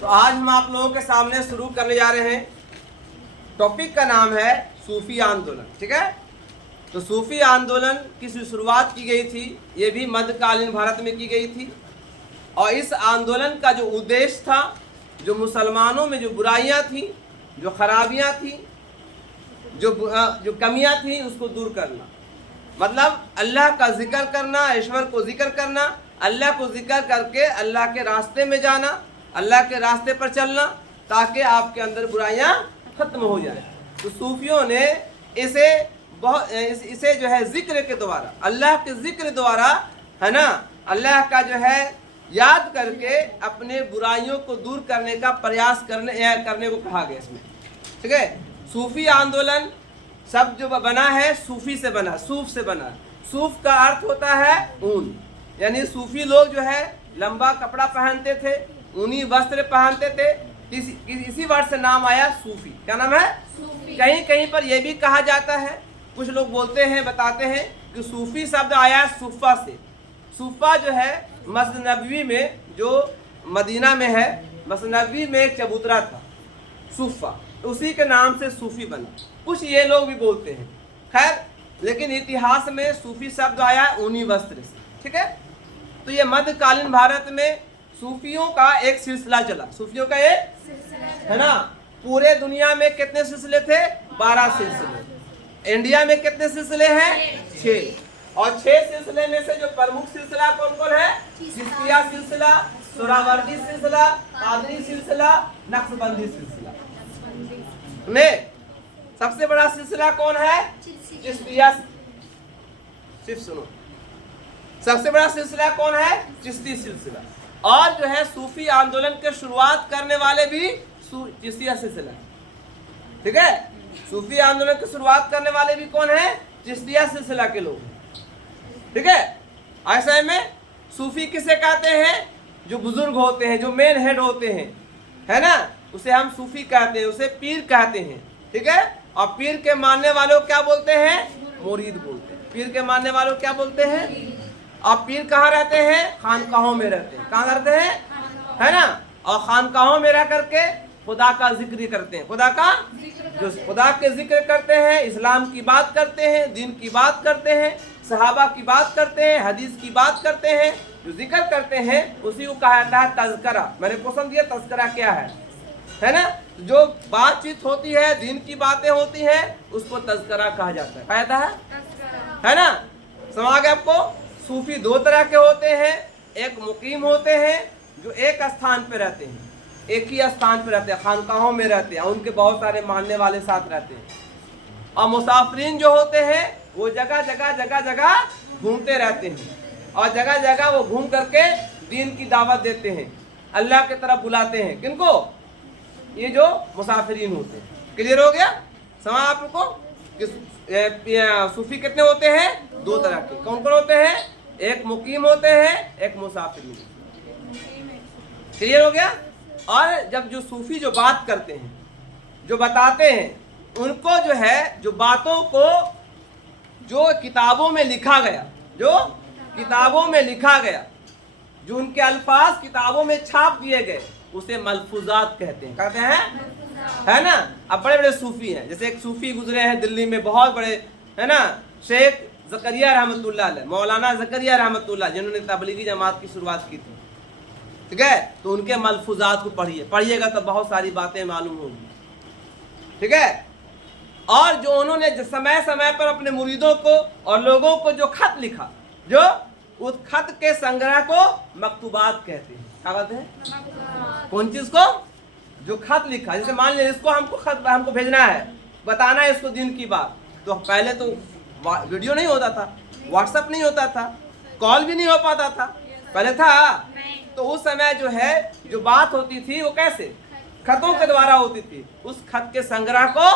तो आज हम आप लोगों के सामने शुरू करने जा रहे हैं। टॉपिक का नाम है सूफी आंदोलन। ठीक है, तो सूफी आंदोलन की शुरुआत की गई थी, ये भी मध्यकालीन भारत में की गई थी। और इस आंदोलन का जो उद्देश्य था, जो मुसलमानों में जो बुराइयां थी, जो खराबियां थी, जो कमियां थी, उसको दूर करना। मतलब अल्लाह का जिक्र करना, ईश्वर को जिक्र करना, अल्लाह को जिक्र करके अल्लाह के रास्ते में जाना, अल्लाह के रास्ते पर चलना, ताकि आपके अंदर बुराइयां खत्म हो जाए। तो सूफियों ने इसे जो है जिक्र के द्वारा, अल्लाह के जिक्र द्वारा, है ना, अल्लाह का जो है याद करके अपने बुराइयों को दूर करने का प्रयास करने को कहा गया इसमें। ठीक है, सूफी आंदोलन शब्द जो बना है सूफी से बना, सूफ से बना। सूफ का अर्थ होता है ऊन, यानी सूफी लोग जो है लंबा कपड़ा पहनते थे, ऊनी वस्त्र पहनते थे। इसी वर्ड से नाम आया सूफी। क्या नाम है? सूफी। कहीं कहीं पर यह भी कहा जाता है, कुछ लोग बोलते हैं, बताते हैं कि सूफी शब्द आया सूफा से। सूफा जो है मस्जिद नबवी में, जो मदीना में है, मस्जिद नबवी में एक चबूतरा था सूफा, उसी के नाम से सूफी बना। कुछ ये लोग भी बोलते हैं। खैर, लेकिन इतिहास में सूफी शब्द आया ऊनी वस्त्र से। ठीक है, तो ये मध्यकालीन भारत में सूफियों का एक सिलसिला चला। सूफियों का एक है ना, पूरे दुनिया में कितने सिलसिले थे? 12 सिलसिले। इंडिया में कितने सिलसिले हैं? 6। और 6 सिलसिले में से जो प्रमुख सिलसिला कौन कौन है? चिश्तिया सिलसिला, सोहरावर्दी सिलसिला, कादरी सिलसिला, नक्शबंदी सिलसिला। में सबसे बड़ा सिलसिला कौन है? चिश्तिया। सिर्फ सुनो, सबसे बड़ा सिलसिला कौन है? चिश्ती सिलसिला। और जो है सूफी आंदोलन के शुरुआत करने वाले भी चिश्तिया सिलसिला। ठीक है, सूफी आंदोलन की शुरुआत करने वाले भी कौन है? चिश्तिया सिलसिला के लोग। ठीक है, ऐसे में सूफी किसे कहते हैं? जो बुजुर्ग होते हैं, जो मेन हेड होते हैं, है ना, उसे हम सूफी कहते हैं, उसे पीर कहते हैं। ठीक है, और पीर के मानने वालों क्या बोलते हैं? मुरीद बोलते हैं। पीर के मानने वालों क्या बोलते हैं? और पीर कहाँ रहते हैं? खानकाहों में रहते हैं। कहाँ रहते हैं? है ना, और खानकाहों में रह करके खुदा का जिक्र करते हैं। खुदा का जो खुदा के जिक्र करते हैं, इस्लाम की बात करते हैं, दीन की बात करते हैं, सहाबा की बात करते हैं, हदीस की बात करते हैं। जो जिक्र करते हैं उसी को कहा जाता है तज़किरा। मैंने क्वेश्चन दिया, तज़किरा क्या है ना, जो बातचीत होती है, दीन की बातें होती हैं, उसको तज़किरा कहा जाता है। कहा जाता है ना। समझ गए आपको? सूफी 2 तरह के होते हैं। एक मुकीम होते हैं, जो एक स्थान पे रहते हैं, एक ही स्थान पे रहते हैं, खानकाहों में रहते हैं, उनके बहुत सारे मानने वाले साथ रहते हैं। और मुसाफिरीन जो होते हैं, वो जगह जगह घूमते रहते हैं, और जगह जगह वो घूम करके दीन की दावत देते हैं, अल्लाह की तरफ बुलाते हैं। किनको? ये जो मुसाफिरीन होते हैं। क्लियर हो गया? समझ आप लोग को? सूफी कितने होते हैं? 2 तरह के। कौन कौन होते हैं? एक मुकीम होते हैं, एक मुसाफिरीन। क्लियर हो गया? और जब जो सूफी जो बात करते हैं, जो बताते हैं, उनको जो है, जो बातों को जो किताबों में लिखा गया, जो किताबों में लिखा गया, जो उनके अल्फाज किताबों में छाप दिए गए, उसे मलफूजात कहते हैं। कहते हैं, है ना। अब बड़े बड़े सूफी हैं, जैसे एक सूफी गुजरे हैं दिल्ली में, बहुत बड़े, है ना, शेख ज़करिया रहमतुल्लाह अलैह, मौलाना ज़करिया रहमतुल्लाह, जिन्होंने तबलीगी जमात की शुरुआत की थी। ठीक है, तो उनके मलफूजात को पढ़िएगा तो बहुत सारी बातें मालूम होंगी। ठीक है, और जो उन्होंने समय समय पर अपने मुरीदों को और लोगों को जो खत लिखा, जो उस खत के संग्रह को मकतूबात कहते हैं। क्या कहते हैं? कौन चीज को? जो खत लिखा। जैसे मान लीजिए इसको हमको भेजना है, बताना है इसको दीन की बात, तो पहले तो वीडियो नहीं होता था, व्हाट्सएप नहीं होता था, कॉल भी नहीं हो पाता था, पहले था। तो उस समय जो है, जो बात होती थी वो कैसे? खतों के द्वारा होती थी। उस खत के संग्रह को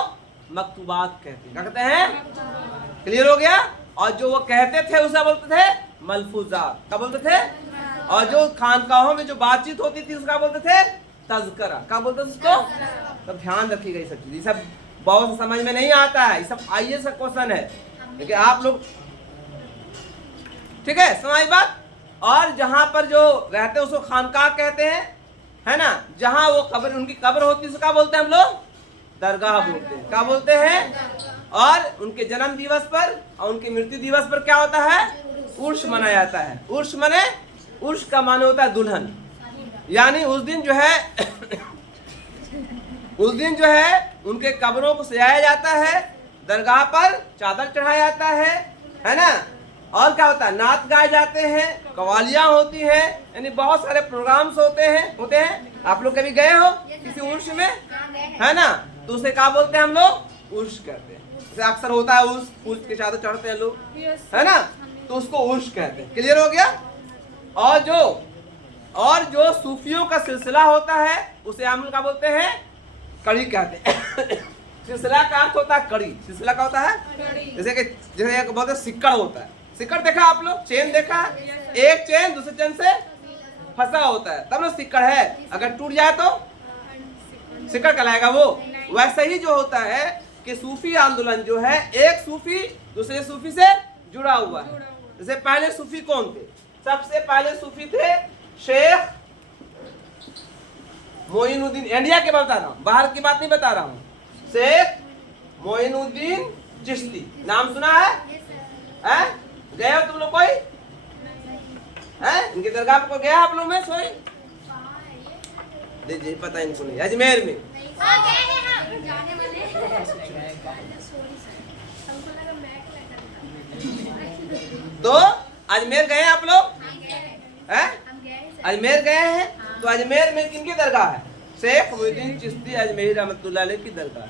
मकतूबात कहते हैं। क्या कहते हैं? क्लियर हो गया? और जो वो कहते थे उसे बोलते थे मलफूजात। क्या बोलते थे? और जो खानकाहों में जो बातचीत होती थी उसका बोलते थे तज़किरा। क्या बोलते थे उसको? तो ध्यान रखिएगा, ये सब चीज, ये सब बहुत समझ में नहीं आता है, ये सब IAS का क्वेश्चन है, लेकिन आप लोग, ठीक है, समझ बात। और जहां पर जो रहते हैं उसको खानकाह कहते हैं, है ना, जहाँ वो कब्र, उनकी कब्र होती है, क्या बोलते हैं हम लोग? दरगाह बोलते हैं। क्या बोलते हैं? और उनके जन्म दिवस पर और उनके मृत्यु दिवस पर क्या होता है? उर्स मनाया जाता है। उर्स मने, उर्स का माने होता है दुल्हन, यानी उस दिन जो है उस दिन जो है उनके कब्रों को सजाया जाता है, दरगाह पर चादर चढ़ाया जाता है ना, और क्या होता है? नाच गाए जाते हैं, कवालियां होती हैं, यानी बहुत सारे प्रोग्राम्स होते हैं। आप लोग कभी गए हो किसी उर्स में, है ना? तो उसे क्या बोलते हैं हम लोग? उर्स कहते हैं। जैसे अक्सर होता है उर्स के चादर चढ़ते हैं लोग, है ना, तो उसको उर्स कहते हैं। क्लियर हो गया? और जो सूफियों का सिलसिला होता है उसे हम लोग क्या बोलते हैं? कड़ी कहते हैं। सिलसिला का अर्थ होता है कड़ी। सिलसिला का होता है जैसे एक बोलते सिक्कड़ होता है। सिक्कड़ देखा आप लोग? चेन देखा? एक चेन दूसरे चेन से फंसा होता है, तब ना सिक्कड़ है। अगर टूट जाए तो सिक्कड़ कहलाएगा वो। वैसे ही जो होता है कि सूफी आंदोलन जो है, एक सूफी दूसरे सूफी से जुड़ा हुआ है। जैसे पहले सूफी कौन थे? सबसे पहले सूफी थे शेख मोइनुद्दीन। इंडिया के बता रहा हूँ, बाहर की बात नहीं बता रहा हूँ। शेख मोइनुद्दीन चिश्ती, नाम सुना है? गए हो तुम लोग कोई? इनके दरगाह पर गया आप लोग में? सोई जी, पता इनको नहीं। अजमेर में तो अजमेर गए आप लोग? अजमेर गए हैं? तो अजमेर में किनकी दरगाह है? शेख मोइनुद्दीन चिश्ती अजमेरी रहमतुल्लाह अलैह की दरगाह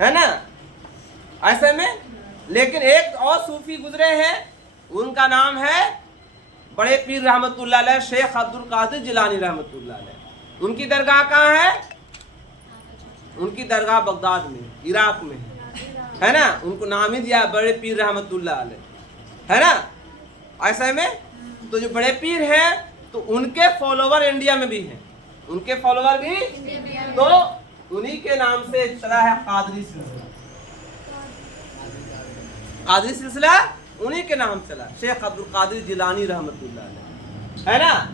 है ना। ऐसे में लेकिन एक और सूफी गुजरे हैं, उनका नाम है बड़े पीर रहमतुल्लाह अलैह शेख अब्दुल कादिर जिलानी रहमतुल्लाह अलैह। उनकी दरगाह कहाँ है? उनकी दरगाह बगदाद में, इराक में है ना। उनको नाम ही दिया बड़े पीर रहमतुल्लाह अलैह, है ना। ऐसे में तो जो बड़े पीर हैं तो उनके फॉलोवर इंडिया में भी हैं, उनके फॉलोवर भी, तो उन्हीं के नाम से चला है कादरी सिलसिला। कादरी सिलसिला उन्हीं के नाम चला, शेख अब्दुल कादिर जिलानी रहमतुल्लाह अलैह, है ना।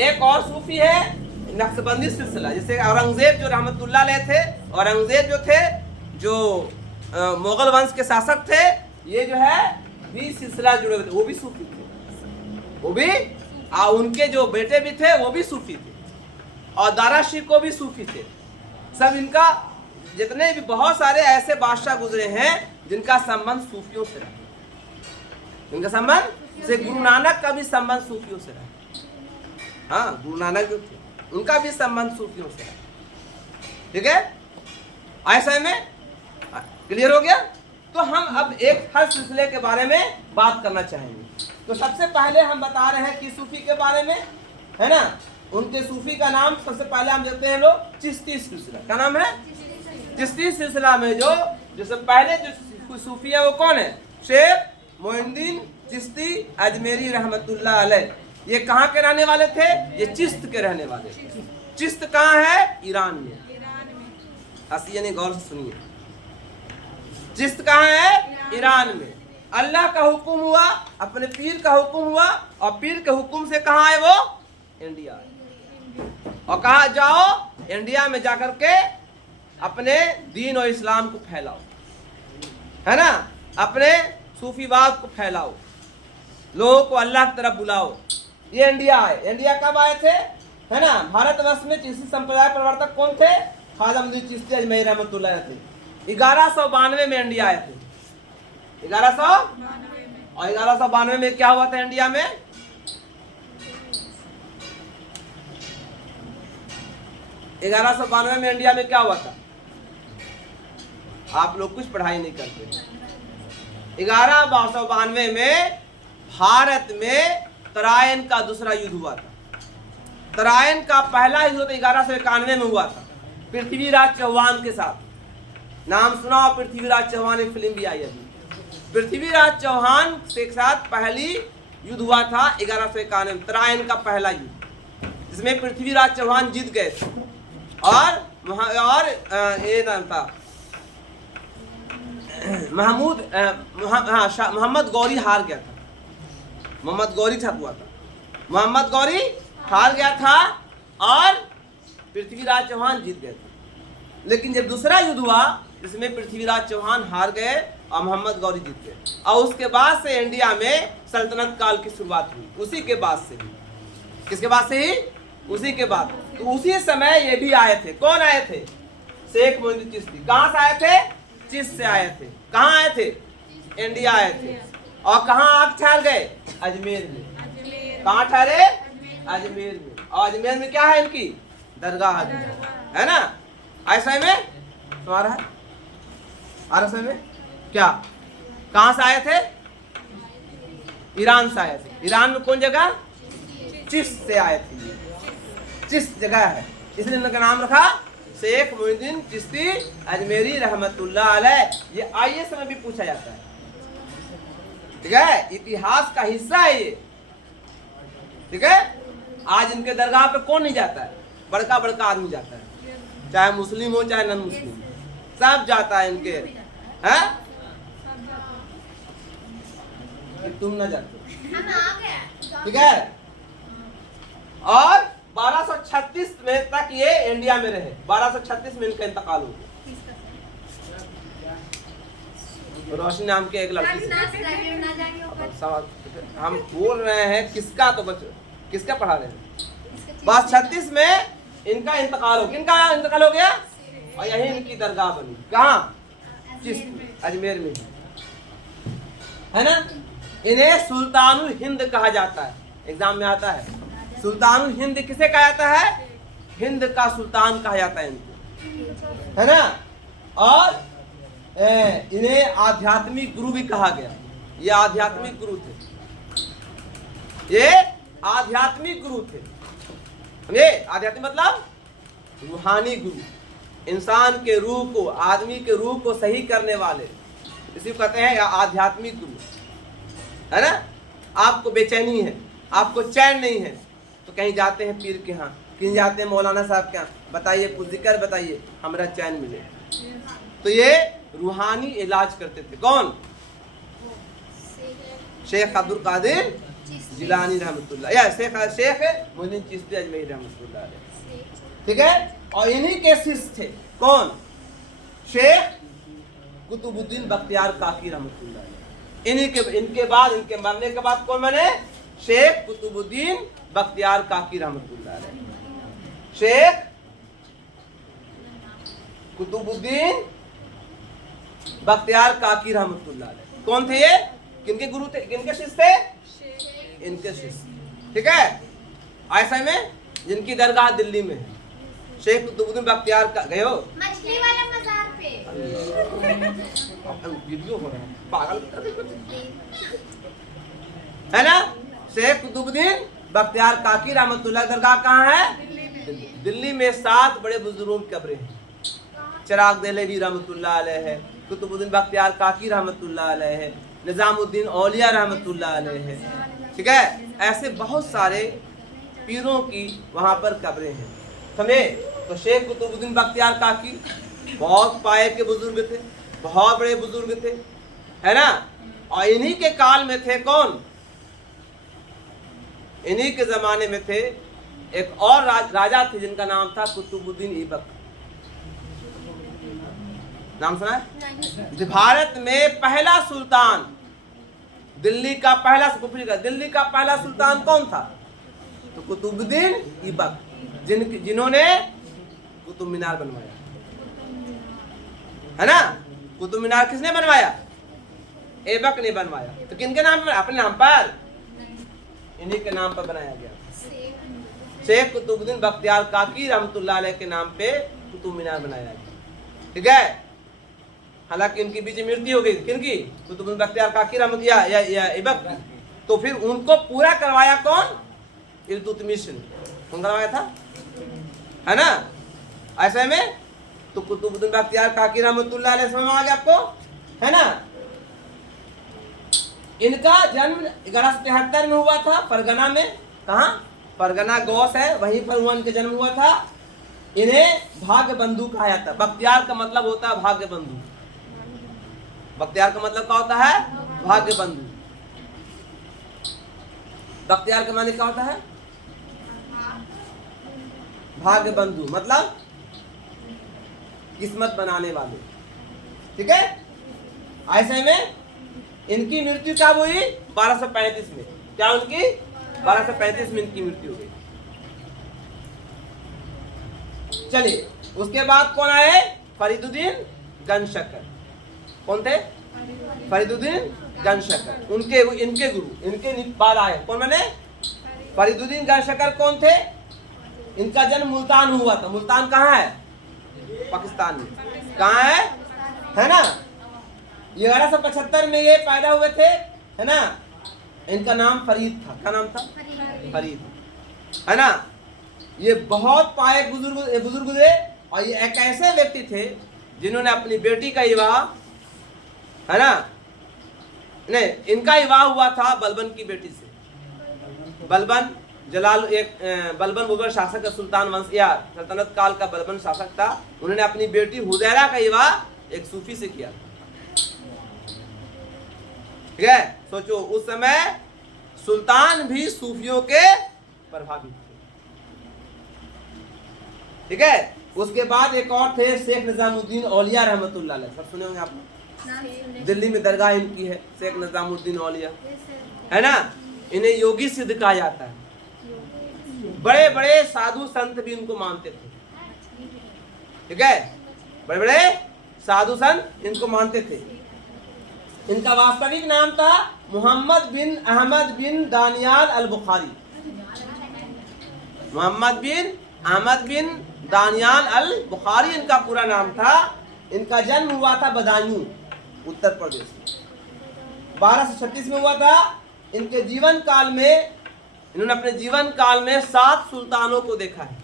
एक और सूफी है नक्शबंदी सिलसिला, जैसे औरंगजेब जो रहमतुल्लाह अलैह थे, औरंगजेब जो थे जो मुगल वंश के शासक थे, ये जो है भी सिलसिला जुड़े हुए थे, वो भी सूफी थे, वो भी, और उनके जो बेटे भी थे वो भी सूफी थे, और दारा शिकोह भी सूफी थे। सब इनका जितने भी बहुत सारे ऐसे बादशाह गुजरे हैं जिनका संबंध सूफियों से रहा। इनका संबंध से गुरु नानक का भी संबंध सूफियों से रहा। हाँ, गुरु नानक जो थे उनका भी संबंध सूफियों से रहा। ठीक है, ऐसे में क्लियर हो गया। तो हम अब एक हर सिलसिले के बारे में बात करना चाहेंगे। तो सबसे पहले हम बता रहे हैं कि सूफी के बारे में, है ना। उनके सूफी का नाम सबसे पहले हम देते हैं लोग चिश्ती सिलसिला। क्या नाम है? चिश्ती सिलसिला में जो सब पहले जो सूफी है वो कौन है? शेख मोइनुद्दीन चिश्ती अजमेरी रहमतुल्लाह अलैह। ये कहाँ के रहने वाले थे? ये चिश्त के रहने वाले थे। चिश्त कहाँ है? ईरान में। हंसिए नहीं, गौर से सुनिए। चिश्त कहाँ है? ईरान में। अल्लाह का हुक्म हुआ, अपने पीर का हुक्म हुआ, और पीर के हुक्म से कहाँ है वो? इंडिया। और कहा जाओ इंडिया में जाकर के अपने दीन और इस्लाम को फैलाओ, है ना, अपने सूफीवाद को फैलाओ, लोगों को अल्लाह की तरफ बुलाओ। ये इंडिया है। इंडिया कब आए थे? है ना। भारतवर्ष में चिश्ती संप्रदाय प्रवर्तक कौन थे? ख्वाजा मोहम्मद चिश्ती अजमेरी रहमतुल्लाह अलैह थे। 1192 में इंडिया आए थे। 1192 में क्या हुआ था इंडिया में? में इंडिया में क्या हुआ था? आप लोग कुछ पढ़ाई नहीं करते। 1192 में भारत में तराइन का दूसरा युद्ध हुआ था। तराइन का पहला युद्ध 1191 में हुआ था पृथ्वीराज चौहान के साथ। नाम सुना हो पृथ्वीराज चौहान? एक फिल्म भी आई अभी। पृथ्वीराज चौहान के साथ पहली युद्ध हुआ था 1191 में, तराइन का पहला युद्ध, जिसमें पृथ्वीराज चौहान जीत गए थे। और ये नाम था मोहम्मद गौरी हार गया था। मोहम्मद गौरी था हुआ था। मोहम्मद गौरी हार गया था और पृथ्वीराज चौहान जीत गए थे। लेकिन जब दूसरा युद्ध हुआ इसमें पृथ्वीराज चौहान हार गए और मोहम्मद गौरी जीत गए, और उसके बाद से इंडिया में सल्तनत काल की शुरुआत हुई। उसी के बाद से ही, किसके बाद से ही? उसी के बाद। तो उसी समय ये भी आए थे। कौन आए थे? शेख मोइनुद्दीन चिश्ती। कहाँ से आए थे? चिश्त से आए थे। कहाँ आए थे? इंडिया आए थे। और कहाँ आग ठहर गए? अजमेर में। कहाँ ठहरे? अजमेर में। और अजमेर में क्या है? इनकी दरगाह है ना। ऐसा में तुम्हारा है आरसा में क्या? कहाँ से आए थे? ईरान से आए थे। ईरान में कौन जगह? चिश्त से आए थे। चिश्त जगह है, इसलिए इनका नाम रखा शेख मोइनुद्दीन चिश्ती अजमेरी रहमतुल्लाह अलैह। ये आईएएस में भी पूछा जाता है, ठीक है, इतिहास का हिस्सा है ये, ठीक है। आज इनके दरगाह पे कौन नहीं जाता है? बड़का बड़का आदमी जाता है, चाहे मुस्लिम हो चाहे नन मुस्लिम, सब जाता है इनके, हैं? तुम ना जाते, ठीक है। और 1236 में तक ये इंडिया में रहे। 1236 में इनका इंतकाल हो गया। रोशनी नाम के एक लड़की से। हम बोल रहे हैं किसका, तो किसका पढ़ा रहे हैं? 1236 में इनका इंतकाल हो गया। इनका इंतकाल हो गया और यही इनकी दरगाह बनी। कहाँ? चिश्त अजमेर में, है ना। इन्हें सुल्तानुल हिंद कहा जाता है, एग्जाम में आता है। सुल्तानुल हिंद किसे कहा जाता है? हिंद का सुल्तान कहा जाता है इनको, है ना। और इन्हें आध्यात्मिक गुरु भी कहा गया। ये आध्यात्मिक गुरु थे, ये आध्यात्मिक गुरु थे। ये आध्यात्मिक मतलब रूहानी गुरु, इंसान के रूह को, आदमी के रूह को सही करने वाले, इसी को कहते हैं आध्यात्मिक गुरु, है ना। आपको बेचैनी है, आपको चैन नहीं है, तो कहीं जाते हैं पीर के यहाँ, कहीं जाते हैं मौलाना साहब के यहाँ, बताइए कुछ जिक्र बताइए, हमारा चैन मिले। तो ये रूहानी इलाज करते थे। कौन? शेख अब्दुल कादिर जिलानी रहमतुल्लाह, या शेख मोइनुद्दीन चिश्ती अजमेरी रहमतुल्लाह, ठीक है। और इन्हीं के शिष्य थे। कौन? शेख कुतुबुद्दीन बख्तियार काकी रहमतुल्लाह। इनके बाद, इनके मरने के बाद कौन बने? शेख कुतुबुद्दीन बख्तियार काकी रहमतुल्लाह। शेख कुतुबुद्दीन बख्तियार काकी रहमतुल्लाह। कौन थे ये? किनके गुरु थे? किनके शिष्य थे? इनके शिष्य, ठीक है। ऐसा में जिनकी दरगाह दिल्ली में है, शेख कुतुबुद्दीन बख्तियार का। गए हो मछली वाला मजार पे? वीडियो हो रहा है, पागल है ना। शेख कुतुबुद्दीन बख्तियार काकी रहमतुल्लाह दरगाह कहाँ है? दिल्ली में 7 बड़े बुजुर्गों की कब्रें हैं। चिराग देहलवी रहमतुल्लाह अलैह है, कुतुबुद्दीन बख्तियार काकी रहमतुल्लाह अलैह है, निजामुद्दीन औलिया रहमतुल्लाह अलैह है, ठीक है। ऐसे बहुत सारे पीरों की वहाँ पर कब्रें हैं, समझे। तो शेख कुतुबुद्दीन बख्तियार काकी बहुत पाए के बुजुर्ग थे, बहुत बड़े बुजुर्ग थे, है ना। और इन्हीं के काल में थे कौन? इन्हीं के जमाने में थे एक और राजा थे जिनका नाम था कुतुबुद्दीन ऐबक। नाम सुना है? भारत में पहला सुल्तान, दिल्ली का पहला, दिल्ली का पहला सुल्तान कौन था? तो कुतुबुद्दीन ऐबक, जिन्होंने कुतुब मीनार बनवाया, है ना। कुतुब मीनार किसने बनवाया? ऐबक ने बनवाया। तो किनके नाम पर? अपने नाम पर, इन्हीं के नाम पर बनाया गया। शेख कुतुबुद्दीन बख्तियार काकी रहमतुल्लाह अलैह के नाम पे कुतुब मीनार बनाया गया, ठीक है। हालांकि इनकी बीच में मृत्यु हो गई, किनकी? कुतुबुद्दीन बख्तियार काकी रहमतुल्लाह या ऐबक। तो फिर उनको पूरा करवाया कौन? इल्तुतमिश ने। कौन करवाया था, है ना। ऐसे में तो कुतुबुद्दीन बख्तियार काकी रहमतुल्लाह अलैह समझ आ गया आपको, है ना। इनका जन्म 1173 में हुआ था, फरगना में। कहाँ? फरगना गौस है, वहीं पर हुआ इनका जन्म हुआ था। इन्हें भाग्य बंधु कहा जाता है। बख्तियार का मतलब होता है भाग्य बंधु। बख्तियार का मतलब क्या होता है? भाग्य बंधु। बख्तियार के माने क्या होता है? भाग्य बंधु मतलब किस्मत बनाने वाले। ठीक है, ऐसे में इनकी मृत्यु कब हुई? 1235 में। क्या उनकी 1235 में इनकी मृत्यु हुई। चलिए, उसके बाद कौन आए? फरीदुद्दीन गंजशकर। कौन थे? फरीदुद्दीन गंजशकर। इनके गुरु, इनके बाद आए कौन बने? फरीदुद्दीन गंजशकर। कौन थे? इनका जन्म मुल्तान हुआ था। मुल्तान कहाँ है? पाकिस्तान में। कहाँ है ना? 1175 में ये पैदा हुए थे, है ना। इनका नाम फरीद था। क्या नाम था? फरीद, है ना। ये बहुत पाए बुजुर्ग थे, और ये एक ऐसे व्यक्ति थे जिन्होंने अपनी बेटी का विवाह, है ना, नहीं, इनका विवाह हुआ था बलबन की बेटी से। बलबन बलबन मुगल शासक सुल्तान वंश या सल्तनत काल का बलबन शासक था। उन्होंने अपनी बेटी हुदैरा का विवाह एक सूफी से किया। ठीक है, सोचो उस समय सुल्तान भी सूफियों के प्रभावित थे। ठीक है, उसके बाद एक और थे शेख निजामुद्दीन औलिया रहमतुल्लाह अलैह। सब सुने होंगे आप, दिल्ली में दरगाह इनकी है, शेख निजामुद्दीन औलिया, है ना। इन्हें योगी सिद्ध कहा जाता है। बड़े बड़े साधु संत भी इनको मानते थे। ठीक है, बड़े बड़े साधु संत इनको मानते थे। इनका वास्तविक नाम था मोहम्मद बिन अहमद बिन दानियाल अल बुखारी। मोहम्मद बिन अहमद बिन दानियाल अल बुखारी इनका पूरा नाम था। इनका जन्म हुआ था बदायूं, उत्तर प्रदेश, 1236 में हुआ था। इनके जीवन काल में, इन्होंने अपने जीवन काल में 7 सुल्तानों को देखा है।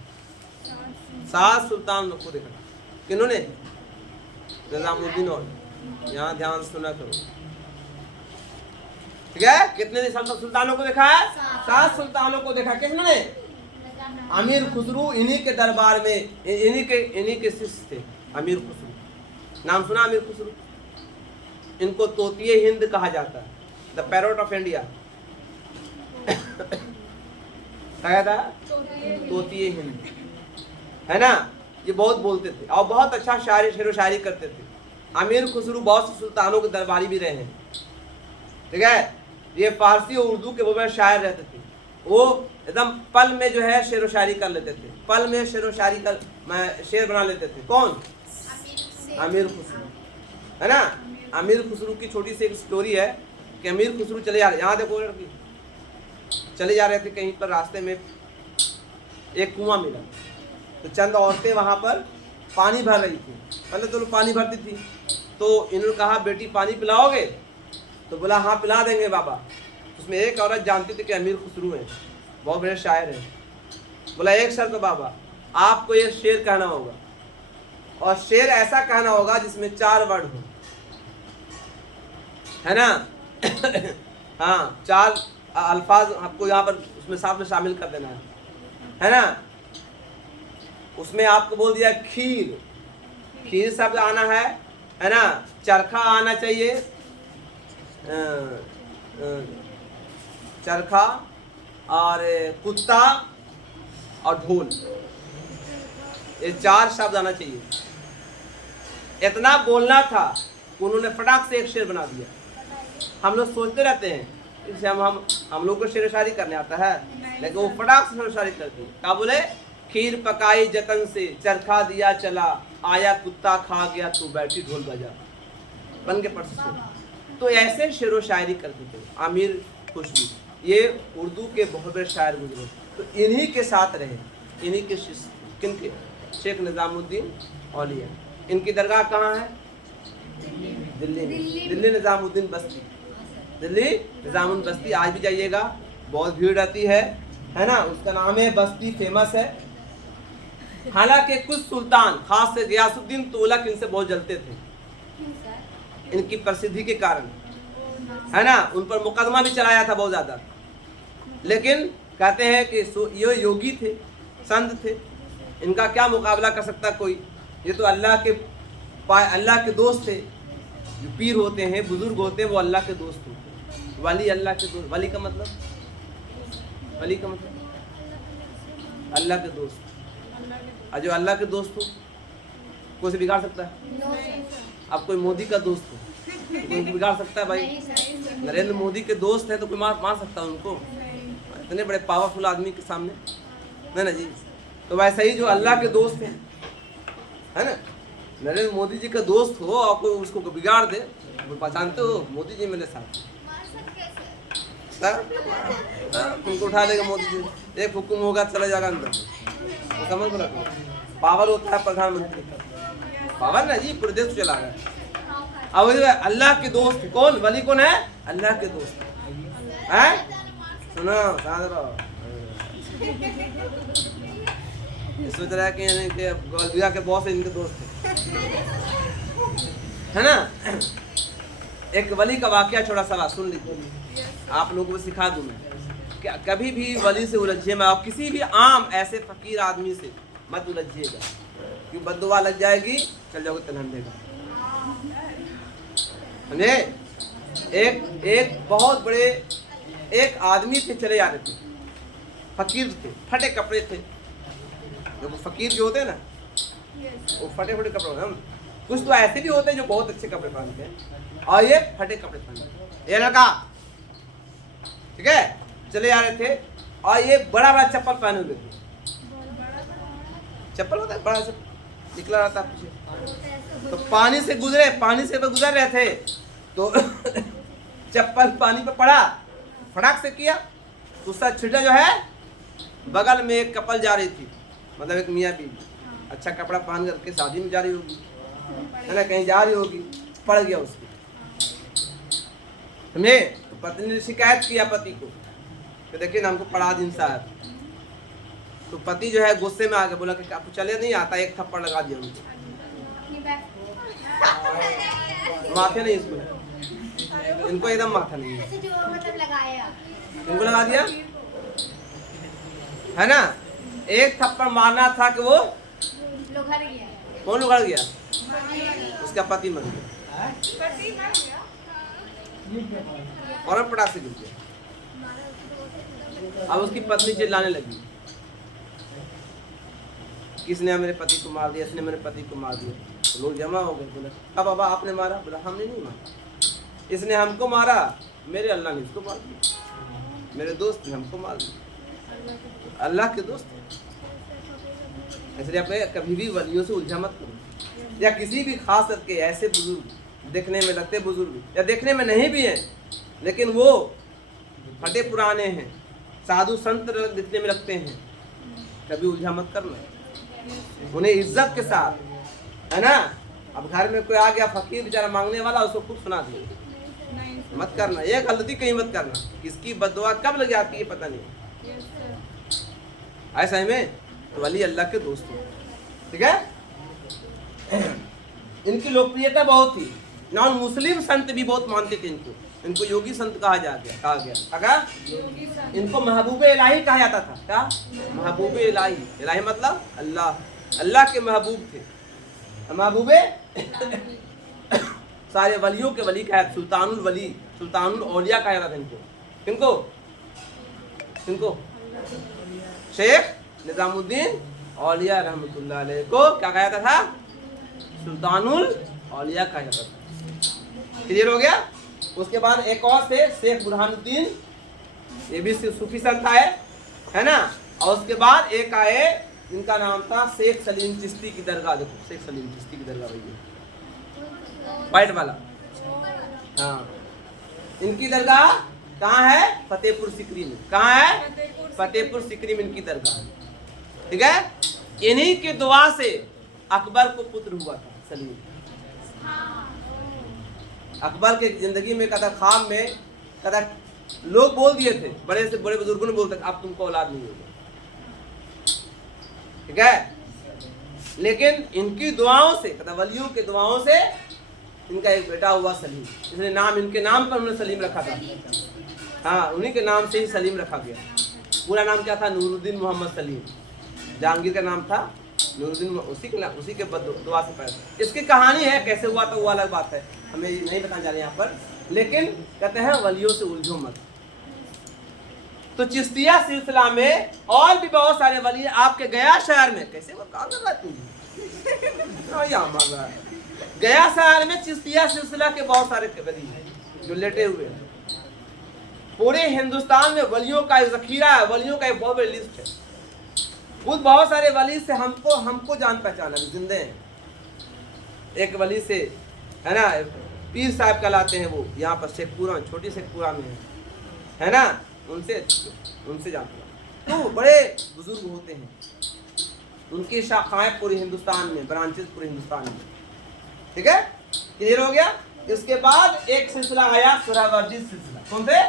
7 सुल्तानों को देखा। किन्होंने? निजामुद्दीन और, यहाँ ध्यान सुना करो। ठीक है, कितने सुल्तानों को देखा है? 7 सुल्तानों को देखा। किसने? अमीर खुसरू। इन्हीं के दरबार में, इन्हीं के शिष्य थे अमीर खुसरू। नाम सुना अमीर खुसरू? इनको तोतिए हिंद कहा जाता है, द पैरोट ऑफ इंडिया। कहा था तोतिए हिंद, है ना। ये बहुत बोलते थे और बहुत अच्छा शेर व शायरी करते थे। अमीर खुसरू बहुत से सुल्तानों के दरबारी भी रहे हैं। ठीक है, ये फारसी और उर्दू के वो शायर रहते थे। वो एकदम पल में जो है शेर व शायरी कर लेते थे। पल में शेर व शायरी कर शेर बना लेते थे। कौन? अमीर खुसरू, है ना। अमीर खुसरू की छोटी सी एक स्टोरी है कि अमीर खुसरू चले जा रहे, यहाँ देखो लड़की, चले जा रहे थे कहीं पर, रास्ते में एक कुआं मिला। तो चंद औरतें वहाँ पर पानी भर रही थी। पहले तो लोग पानी भरती थी। तो इन्होंने कहा बेटी पानी पिलाओगे? तो बोला हाँ पिला देंगे बाबा। उसमें एक औरत जानती थी कि अमीर खुसरू हैं, बहुत बड़े शायर हैं। बोला एक शर्त तो बाबा, आपको ये शेर कहना होगा, और शेर ऐसा कहना होगा जिसमें 4 वर्ड हो, है ना। हाँ, 4 अल्फाज आपको यहाँ पर उसमें साथ में शामिल कर देना है ना। उसमें आपको बोल दिया खीर, खीर शब्द आना है ना। चरखा आना चाहिए, चरखा, और कुत्ता और ढोल, ये 4 शब्द आना चाहिए। इतना बोलना था, उन्होंने फटाक से एक शेर बना दिया। हम लोग सोचते रहते हैं इससे हम लोग को शेर शायरी करने आता है, लेकिन वो फटाक से शेर शायरी करती है। क्या बोले? खीर पकाई जतन से, चरखा दिया चला, आया कुत्ता खा गया, तू बैठी ढोल बजा, बन के पढ़ सकते। तो ऐसे शेर व शायरी करते थे अमीर खुसरू। ये उर्दू के बहुत बड़े शायर गुजरे। तो इन्हीं के साथ रहे, इन्हीं के शिष्य। किनके? शेख निजामुद्दीन औलिया। इनकी दरगाह कहाँ है? दिल्ली में। दिल्ली निजामुद्दीन बस्ती, दिल्ली निजामुद्दीन बस्ती। आज भी जाइएगा, बहुत भीड़ रहती है ना। उसका नाम है, बस्ती फेमस है। हालांकि कुछ सुल्तान, खास से गियासुद्दीन तुगलक, इनसे बहुत जलते थे इनकी प्रसिद्धि के कारण, है ना। उन पर मुकदमा भी चलाया था बहुत ज़्यादा। लेकिन कहते हैं कि ये योगी थे, संत थे, इनका क्या मुकाबला कर सकता कोई। ये तो अल्लाह के दोस्त थे। जो पीर होते हैं, बुजुर्ग होते हैं, वो अल्लाह के दोस्त होते हैं। वली अल्लाह के दोस्त। वली का मतलब, वली का मतलब अल्लाह के दोस्त, और जो अल्लाह के दोस्त हो कोई से बिगाड़ सकता है? अब कोई मोदी का दोस्त हो कोई बिगाड़ सकता है भाई? नरेंद्र मोदी के दोस्त है तो कोई मार सकता है उनको? इतने बड़े पावरफुल आदमी के सामने, है ना जी। तो वैसा ही जो अल्लाह के दोस्त हैं, है ना, नरेंद्र मोदी जी का दोस्त हो और कोई उसको बिगाड़ दे, पहचानते हो मोदी जी मेरे साथ, तुमको उठा लेगा मोदी जी, एक हुक्म होगा चला जाएगा अंदर, तो समझ में रखो। पावर होता है प्रधानमंत्री का, पावर ना जी, पूरे देश चला रहा है। अब अल्लाह के दोस्त कौन, वली कौन है? अल्लाह के दोस्त है। सुनो सोच रहा है कि गोलबिया के बॉस इनके दोस्त है ना। एक वली का वाकया छोटा सा सुन लीजिए, आप लोगों को सिखा दूं मैं। क्या कभी भी वली से उलझिए मैं, आप किसी भी आम ऐसे फकीर आदमी से मत उलझिएगा, क्यों बद्दुआ लग जाएगी, चल जाओगे तलहंडे का। एक बहुत बड़े एक आदमी थे, चले जा रहे थे, फकीर थे, फटे कपड़े थे, जो फकीर जो होते हैं ना वो फटे फटे कपड़े होते हैं। कुछ तो ऐसे भी होते हैं जो बहुत अच्छे कपड़े पहनते हैं, और ये फटे कपड़े पहनते। ये लड़का ठीक है चले जा रहे थे, और ये बड़ा बड़ा चप्पल पहने हुए थे। चप्पल होता है बड़ा सा निकला रहता पीछे, तो पानी से गुजर रहे थे, तो चप्पल पानी पे पड़ा, फटाक से किया, उसका छिटा जो है बगल में एक कपल जा रही थी, मतलब एक मियाँ बीवी, अच्छा कपड़ा पहन करके शादी में जा रही होगी, है ना, कहीं जा रही होगी, पड़ गया उसकी, समझे। तो पत्नी ने शिकायत किया पति को कि देखिए ना हमको पड़ा दिन साहब। तो पति जो है गुस्से में आ गया, बोला कि आपको चले नहीं आता, एक थप्पड़ लगा दिया उनको, माथे नहीं इसमें, इनको एकदम माथा नहीं है, इनको लगा दिया, है ना। एक थप्पड़ मारना था कि वो लुघड़ गया। कौन लुघड़ गया? उसका पति मर गया, फौरन पटाख से गिर गया। अब उसकी पत्नी चिल्लाने लगी, किसने मेरे पति को मार दिया, इसने मेरे पति को मार दिया। तो लोग जमा हो गए, बोले अब बाबा आपने मारा? बोला हमने नहीं मारा, इसने हमको मारा, मेरे अल्लाह ने इसको मार दिया, मेरे दोस्त ने हमको मार दिया, अल्लाह के दोस्त। इसलिए अपने कभी भी वलियों से उलझा मत करो, या किसी भी खास करके ऐसे बुजुर्ग देखने में लगते बुजुर्ग, या देखने में नहीं भी हैं लेकिन वो फटे पुराने हैं, साधु संत दिखने में लगते हैं, कभी उलझा मत करना, उन्हें इज्जत के साथ, है ना। अब घर में कोई आ गया फकीर बेचारा मांगने वाला, उसको खुद सुना दिया, मत करना, ये गलती कहीं मत करना, किसकी बद्दुआ कब लग जाती है पता नहीं। ऐसा में तो वली अल्लाह के दोस्त हो, ठीक है। इनकी लोकप्रियता बहुत थी, नॉन मुस्लिम संत भी बहुत मानते थे इनको योगी संत कहा गया। अगर इनको महबूब इलाही कहा जाता था, क्या महबूब इलाही, इलाही मतलब अल्लाह, अल्लाह के महबूब थे, महबूबे सारे वलियों के वली कहा, सुल्तानुल वली, सुल्तानुल औलिया कहा जाता था इनको। किनको? किनको? शेख निजामुद्दीन औलिया रहमतुल्लाह अलैह को क्या कहा जाता था? सुल्तानुल औलिया कहा जाता था। क्लियर हो गया? उसके बाद एक और थे शेख बुरहानुद्दीन, ये भी सूफी संत आए, है ना। और उसके बाद एक आए, इनका नाम था शेख सलीम चिश्ती की दरगाह। देखो शेख सलीम चिश्ती की दरगाह भैया, वाइट वाला, हाँ, इनकी दरगाह कहाँ है? फतेहपुर सिकरी में। कहाँ है? फतेहपुर सिकरी में इनकी दरगाह, ठीक है। इन्हीं के दुआ से अकबर को पुत्र हुआ था सलीम। अकबर के जिंदगी में कदा खाम में कदा लोग बोल दिए थे, बड़े से बड़े बुजुर्गों ने बोलते अब तुमको औलाद नहीं होगा, ठीक है। लेकिन इनकी दुआओं से, कदा वलियों के दुआओं से इनका एक बेटा हुआ सलीम, इसलिए नाम इनके नाम पर उन्होंने सलीम रखा था। हाँ, उन्हीं के नाम से ही सलीम रखा गया। पूरा नाम क्या था? नूरुद्दीन मोहम्मद सलीम। जहांगीर का नाम था नूरुद्दीन, उसी के दुआ से पैदा। इसकी कहानी है कैसे हुआ था वो अलग बात है, हमें नहीं बताना जा रहे यहाँ पर। लेकिन कहते हैं वलियों से उलझो मत, तो चिश्तिया सिलसिला में और भी बहुत सारे वली आपके गया शहर में, कैसे वो कहा कर रहा है तू यहाँ मार रहा है, गया शहर में चिश्तिया सिलसिला के बहुत सारे वली हैं जो लेटे हुए हैं। पूरे हिंदुस्तान में वलियों का एक जखीरा है, वलियों का एक बहुत बड़ी लिस्ट है। खुद बहुत सारे वली से हमको जान पहचान है, जिंदे हैं। एक वली से है ना पीर साहब कहलाते हैं, वो यहाँ पर शेखपुरा, छोटी शेखपुरा में है ना, उनसे जानते हैं। तो बड़े बुजुर्ग होते हैं, उनकी शाखाएं पूरे हिंदुस्तान में, ब्रांचेस पूरे हिंदुस्तान में। ठीक है, क्लियर हो गया। इसके बाद एक सिलसिला आया सुहरावर्दी सिलसिला। कौन थे?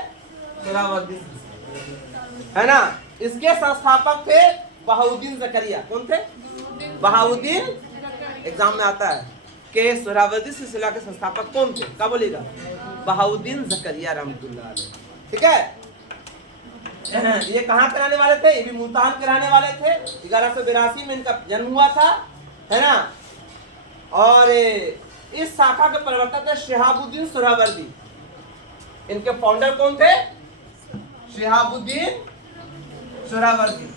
सुहरावर्दी सिलसिला, है ना। इसके संस्थापक थे बहाउद्दीन जकरिया। कौन थे? बहाउद्दीन, एग्जाम में आता है कि सुहरावर्दी सिलसिला के संस्थापक कौन थे, क्या बोलेगा? बहाउद्दीन जकरिया रहमतुल्लाह अलैह। ठीक है, ये कहाँ कराने वाले थे? ये भी मुल्तान कराने वाले थे। 1182 में इनका जन्म हुआ था, है ना। और इस शाखा के प्रवर्तक थे शिहाबुद्दीन सुहरावर्दी। इनके फाउंडर कौन थे? शिहाबुद्दीन सुहरावर्दी।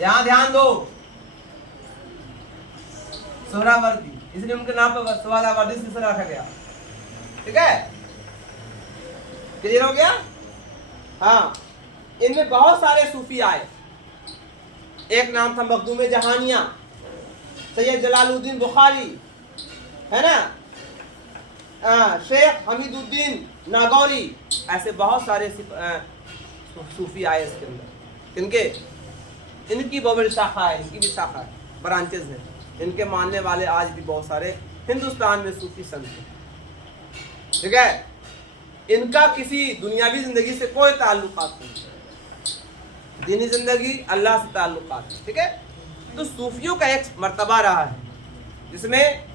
यहां ध्यान दो, सुहरावर्दी, इसलिए उनके नाम पर सुहरावर्दी सिलसिला रखा गया। ठीक है, क्लियर हो गया। हाँ, इनमें बहुत सारे सूफी आए। एक नाम था मखदूम जहानिया, सैयद जलालुद्दीन बुखारी, है ना, शेख हमीदुद्दीन नागौरी, ऐसे बहुत सारे सूफी आए इसके अंदर। इनके इनकी बहुत बड़ी शाखा है, इनकी भी शाखा है, ब्रांचेस है। इनके मानने वाले आज भी बहुत सारे हिंदुस्तान में सूफी संत हैं। ठीक है, इनका किसी दुनियावी जिंदगी से कोई ताल्लुकात नहीं, दीनी जिंदगी अल्लाह से ताल्लुकात है। ठीक है, तो सूफियों का एक मर्तबा रहा है जिसमें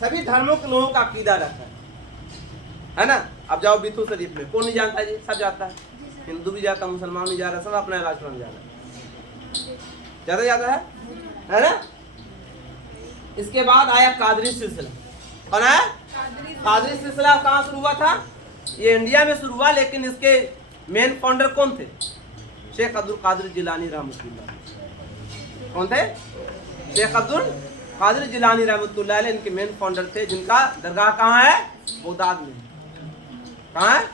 सभी धर्मों के लोगों का अकीदा रहता है ना। अब जाओ बिथू शरीफ में, कौन नहीं जानता जी? सब जाता है, हिंदू भी जाता, मुसलमान भी जा रहा है, सब अपना इलाज कराने जा रहा है, ज्यादा है ना। इसके बाद आया कादरी सिलसिला। कौन है? कादरी सिलसिला कहाँ शुरू हुआ था? ये इंडिया में शुरू हुआ, लेकिन इसके मेन फाउंडर कौन थे? शेख अब्दुल कादिर जिलानी रहमतुल्लाह। कौन थे? शेख अब्दुल कादिर जिलानी रहमतुल्लाह अलैह इनके मेन फाउंडर थे, जिनका दरगाह कहाँ है? बगदाद में। कहाँ है?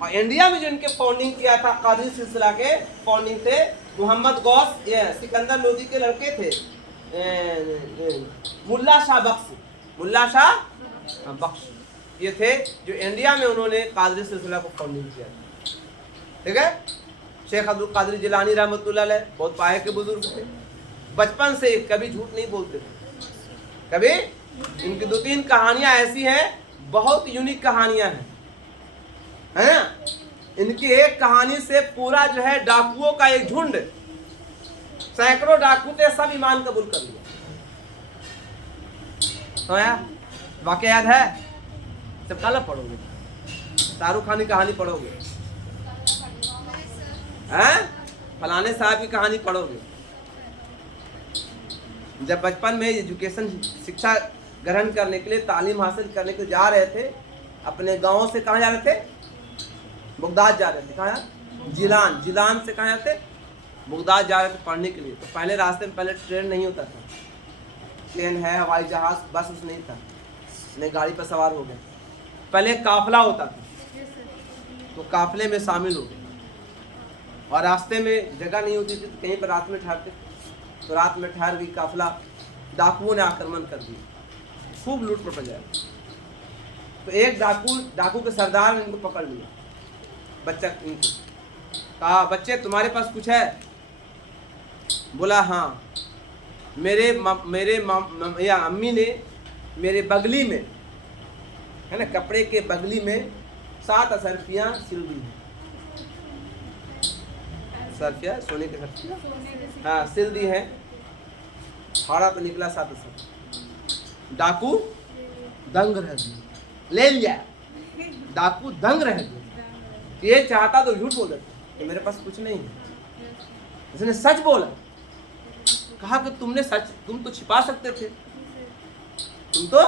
और इंडिया में जो इनके फाउंडिंग किया था, कादरी सिलसिला के फाउंडिंग थे मोहम्मद गौस, ये सिकंदर लोदी के लड़के थे, मुल्ला शाह बख्श, मुल्ला शाह बख्श, ये थे जो इंडिया में उन्होंने कादरी सिलसिला को फाउंडिंग किया। ठीक है, शेख अब्दुल कादिर जिलानी रहमतुल्लाह अलैह बहुत पाए के बुजुर्ग थे, बचपन से कभी झूठ नहीं बोलते थे कभी। इनकी 2-3 कहानियां ऐसी हैं, बहुत यूनिक कहानियां हैं, है ना। इनकी एक कहानी से पूरा जो है डाकुओं का एक झुंड, सैकड़ों डाकू थे, सब ईमान कबूल कर लिया। तो यार वाकया याद है? जब काला पढ़ोगे, शाहरुख खान की कहानी पढ़ोगे, हैं, फलाने साहब की कहानी पढ़ोगे। जब बचपन में एजुकेशन शिक्षा ग्रहण करने के लिए, तालीम हासिल करने के लिए जा रहे थे, अपने गांव से कहाँ जा रहे थे? बगदाद जा रहे थे। कहाँ? जिलान से कहाँ जाते? बगदाद जा रहे थे पढ़ने के लिए। तो पहले रास्ते में पहले ट्रेन नहीं होता था, ट्रेन है, हवाई जहाज, बस उस नहीं था, नहीं गाड़ी पर सवार हो गए। पहले काफिला होता था, तो काफिले में शामिल हो गए, और रास्ते में जगह नहीं होती थी, तो कहीं पर रात में ठहरते थे। तो रात में ठहर गई काफिला, डाकुओं ने आक्रमण कर दिया, खूब लूट पर जाए। तो एक डाकू के सरदार ने इनको पकड़ लिया, बच्चा इनको कहा, बच्चे तुम्हारे पास कुछ है? बोला हाँ, मेरे अम्मी ने मेरे बगली में, है ना, कपड़े के बगली में 7 असरफियाँ सिल दी हैं। सरफिया सोने के सरफिया, हाँ, सिल दी हैं। फाड़ा तो निकला 7 असर। डाकू दंग रह गया, ले लिया। डाकू दंग रह गया, ये चाहता तो झूठ बोल देता कि मेरे पास कुछ नहीं है। इसने सच बोला, कहा कि तुम तो छिपा सकते थे, तुम तो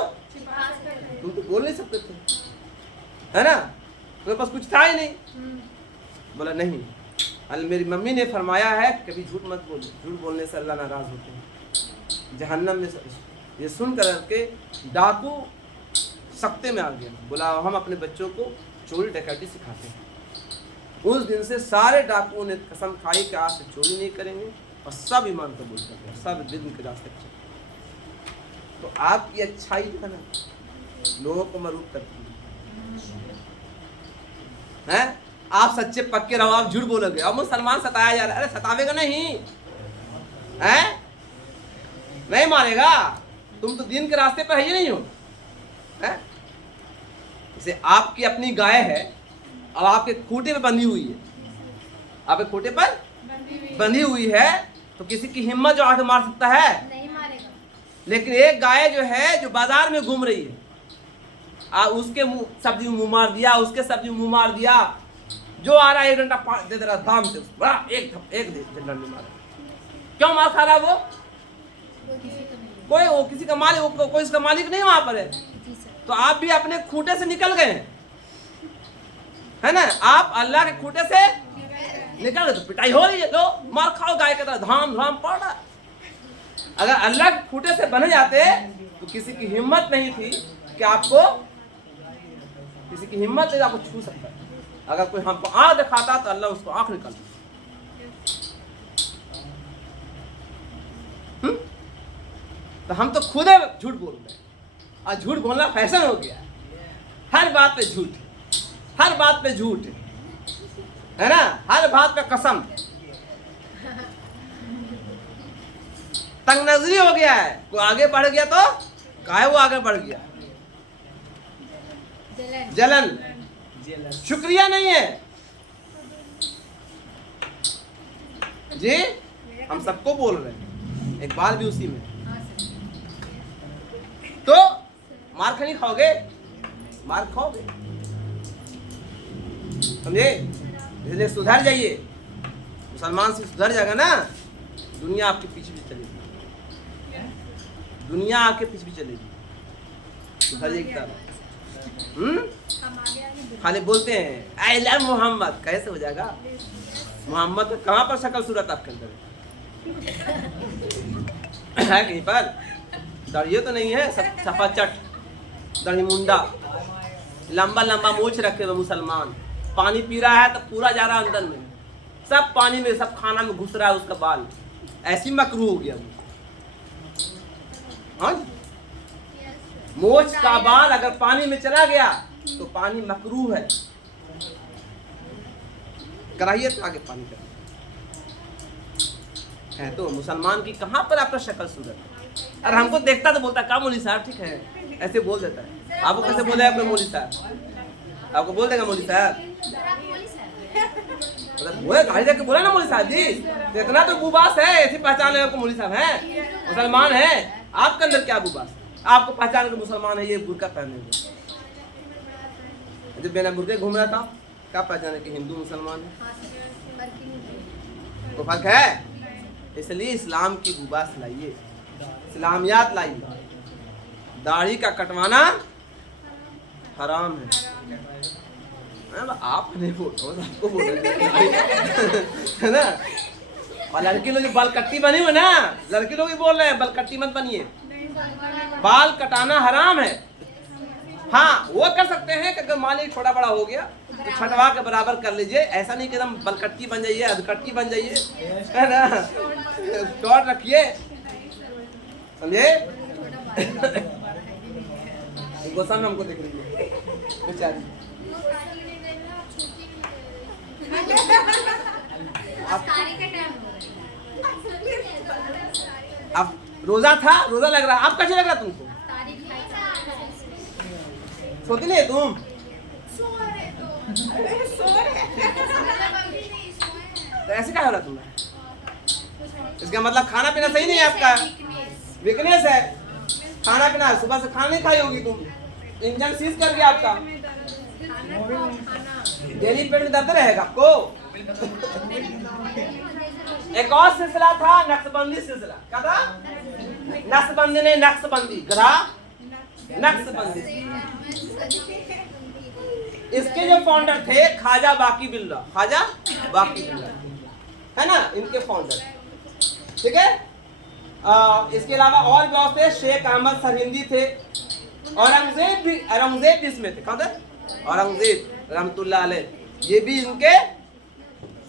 बोल नहीं सकते थे, है ना। मेरे पास कुछ था ही नहीं। बोला नहीं, मेरी मम्मी ने फरमाया है कभी झूठ मत बोलो, झूठ बोलने से अल्लाह नाराज होते हैं, जहन्नम में। ये सुन कर के डाकू सख्ते में आ गया। बोला हम अपने बच्चों को चोरी डकैती सिखाते हैं। उस दिन से सारे डाकुओं ने कसम खाई कि आज से चोरी नहीं करेंगे और सब ईमान कबूल कर गए, सब दिन के रास्ते पर चले। तो आपकी अच्छाई जो है ना लोगों को मरूब करती है। आप सच्चे पक्के रहो, आप झूठ बोलोगे और मुसलमान सताया जा रहा है। अरे सतावेगा नहीं है, नहीं मारेगा, तुम तो दीन के रास्ते पर है ही नहीं हो। जैसे आपकी अपनी गाय है और आपके खूंटे पे बंधी हुई है, आपके खूंटे पर बंधी हुई है, तो किसी की हिम्मत जो आके मार सकता है? नहीं मारेगा। लेकिन एक गाय जो है जो बाजार में घूम रही है, उसके मुंह सब्जी में मुंह मार दिया, उसके सब्जी में मुंह मार दिया, जो आ रहा है एक डंडा दे दे रहा दाम से, बड़ा एक डंडा मारा। क्यों मार खा रहा वो? कोई वो किसी का मालिक, कोई इसका मालिक नहीं वहां पर है। तो आप भी अपने खूंटे से निकल गए हैं, है ना? आप अल्लाह के खूंटे से निकल गए तो पिटाई हो रही है, लो मार खाओ गाय के तरह, धाम धाम पड़ रहा। अगर अल्लाह के खूंटे से बन जाते तो किसी की हिम्मत नहीं थी कि आपको, किसी की हिम्मत नहीं आपको छू सकता है। अगर कोई हमको आँख दिखाता तो अल्लाह उसको आँख निकालता। तो हम तो खुद झूठ बोल रहे हैं और झूठ बोलना फैशन हो गया। हर बात पे झूठ, हर बात पे झूठ, है ना? हर बात पे कसम। तंग नजरी हो गया है। कोई आगे बढ़ गया तो काहे वो आगे बढ़ गया? जलन, शुक्रिया नहीं है जी। हम सबको बोल रहे हैं, इकबाल भी उसी में। तो मार नहीं खाओगे, मार खाओगे, समझे? इसलिए सुधर जाइए। मुसलमान से सुधर जाएगा ना, दुनिया आपके पीछे भी चलेगी, दुनिया आपके पीछे भी चलेगी। सुधर जाइए। खाली बोलते हैं आई लव मोहम्मद, कैसे हो जाएगा? मोहम्मद का कहाँ पर शक्ल सूरत आपके अंदर है? कहीं पर दाढ़ी तो नहीं है, सब सफा चट, दाढ़ी मुंडा, लंबा लंबा मूछ रखे हुए मुसलमान। पानी पी रहा है तो पूरा जा रहा है अंदर में, सब पानी में, सब खाना में घुस रहा है उसका बाल। ऐसी मकरू हो गया। हाँ, मोछ का बाल अगर पानी में चला गया तो पानी मकरू है। कराइए तो आगे पानी कर है। तो मुसलमान की कहाँ पर आपका शक्ल सूरत? और हमको देखता तो बोलता का मौलवी साहब ठीक है, ऐसे बोल देता है। आपको कैसे बोले आपको मौलवी साहब? आपको बोल देगा मौलवी साहब, बोले गाड़ी देख के बोला ना मौलवी साहब जी, इतना तो बुबास है, ऐसी पहचान है आपको मौलवी साहब है, मुसलमान है। आपके अंदर क्या बुबास? आपको पहचान के मुसलमान है ये बुर्का पहने हुए। जब बिना बुर्के घूम रहा था, क्या पहचाने कि हिंदू मुसलमान है? तो फर्क है। इसलिए इस्लाम की बुबास लाइए, इस्लामियात लाइए। दाढ़ी का कटवाना हराम है। आप नहीं बोलो, आपको बोल है ना? और लड़की लोग जो बाल कट्टी बनी हुई ना, लड़की लोग भी बोल रहे हैं बाल कट्टी मत बनिए, बाल कटाना हराम है। हाँ, वो कर सकते हैं कि अगर मालिक छोटा बड़ा हो गया तो छटवा के बराबर कर लीजिए। ऐसा नहीं कि एकदम बलकट्टी बन जाइए, अधकट्टी बन जाइए, है ना? शॉर्ट रखिए, समझे? गुस्सा में हमको देख रही है बेचारी। अब रोजा था, रोजा लग रहा, अब कैसे लग रहा तुमको? सोती नहीं तुम? तो ऐसे क्या हो रहा तुम्हें? इसका मतलब खाना पीना सही नहीं है आपका, वीकनेस है। खाना पीना सुबह से खाना नहीं खाई होगी तुम, इंजन सीज कर गया आपका, डेली पेट में दर्द रहेगा आपको। एक और सिलसिला था नक्शबंदी सिलसिला। क्या था? नक्शबंदी नहीं, नक्शबंदी, गधा नक्शबंदी। इसके जो फाउंडर थे ख्वाजा बाकी बिल्ला, ख्वाजा बाकी बिल्ला है ना, इनके फाउंडर, ठीक है। इसके अलावा और भी थे, शेख अहमद सरहिंदी थे, औरंगजेब भी इसमें थे। कौन थे? औरंगजेब रहमतुल्लाह अलैह, ये भी इनके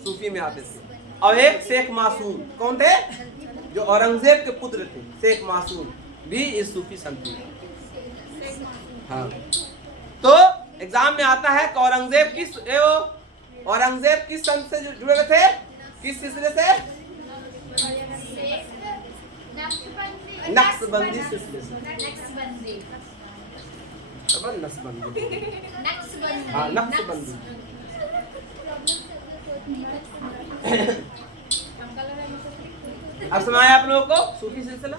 सूफी में आते थे। और एक शेख मासूम, कौन थे? जो औरंगजेब के पुत्र थे, शेख मासूम भी इस सूफी संत में। हाँ, तो एग्जाम में आता है कि औरंगजेब किस संत से जुड़े हुए थे, किस सिलसिले से? नक्शबंदी सिलसिले से। हाँ, नक्शबंदी। अब समझ आया आप लोगों को सूफी सिलसिला,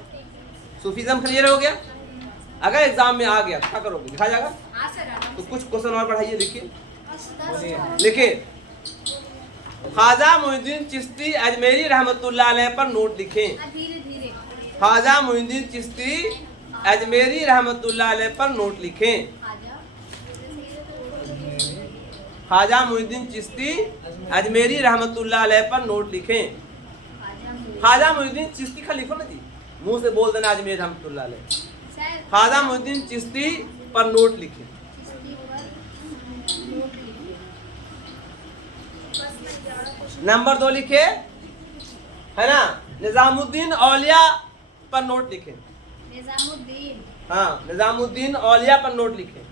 सूफीज़म क्लियर हो गया। अगर एग्जाम में आ गया क्या करोगे, लिखा जाएगा। तो कुछ क्वेश्चन और पढ़ाइए, लिखिए। ख्वाजा मोइनुद्दीन चिश्ती अजमेरी रहमतुल्लाह अलैह पर नोट लिखें। ख्वाजा मोइनुद्दीन चिश्ती अजमेरी रहमतुल्लाह अलैह पर नोट लिखें। ख्वाजा मोइनुद्दीन चिश्ती अजमेरी रहमतुल्लाह अलैह पर नोट लिखें। ख्वाजा मोइनुद्दीन चिश्ती का लिखो ना जी, मुंह से बोल देना अजमेरी रहमतुल्लाह अलैह। ख्वाजा मोइनुद्दीन चिश्ती पर नोट लिखें। नंबर 2 लिखे, है ना। निजामुद्दीन औलिया पर नोट लिखें। हाँ, निजामुद्दीन औलिया पर नोट लिखें।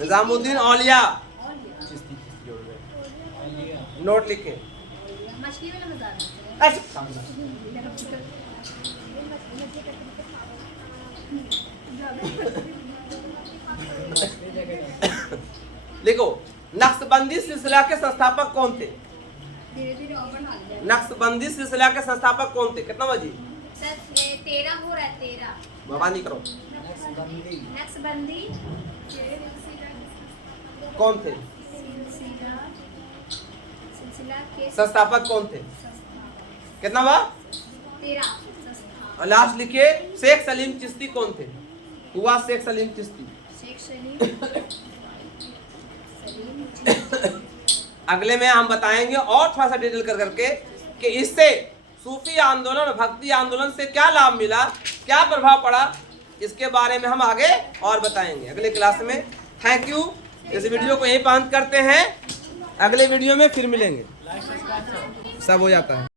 निजामुद्दीन औलिया नोट लिखें। लिखो, नक्शबंदी सिलसिला के संस्थापक कौन थे? नक्शबंदी सिलसिला के संस्थापक कौन थे? कितना बजी? 13 हो रहा है, 13। बाबा नहीं करो। नक्शबंदी कौन थे? सिलसिला के संस्थापक कौन थे? कितना हुआ? 13। और लास्ट लिखिए, शेख सलीम चिश्ती कौन थे? हुआ शेख सलीम चिश्ती। शेख सलीम अगले में हम बताएंगे और थोड़ा सा डिटेल कर करके कि इससे सूफी आंदोलन, भक्ति आंदोलन से क्या लाभ मिला, क्या प्रभाव पड़ा, इसके बारे में हम आगे और बताएंगे अगले क्लास में। Thank you. इस वीडियो को यहीं बंद करते हैं, अगले वीडियो में फिर मिलेंगे। सब हो जाता है।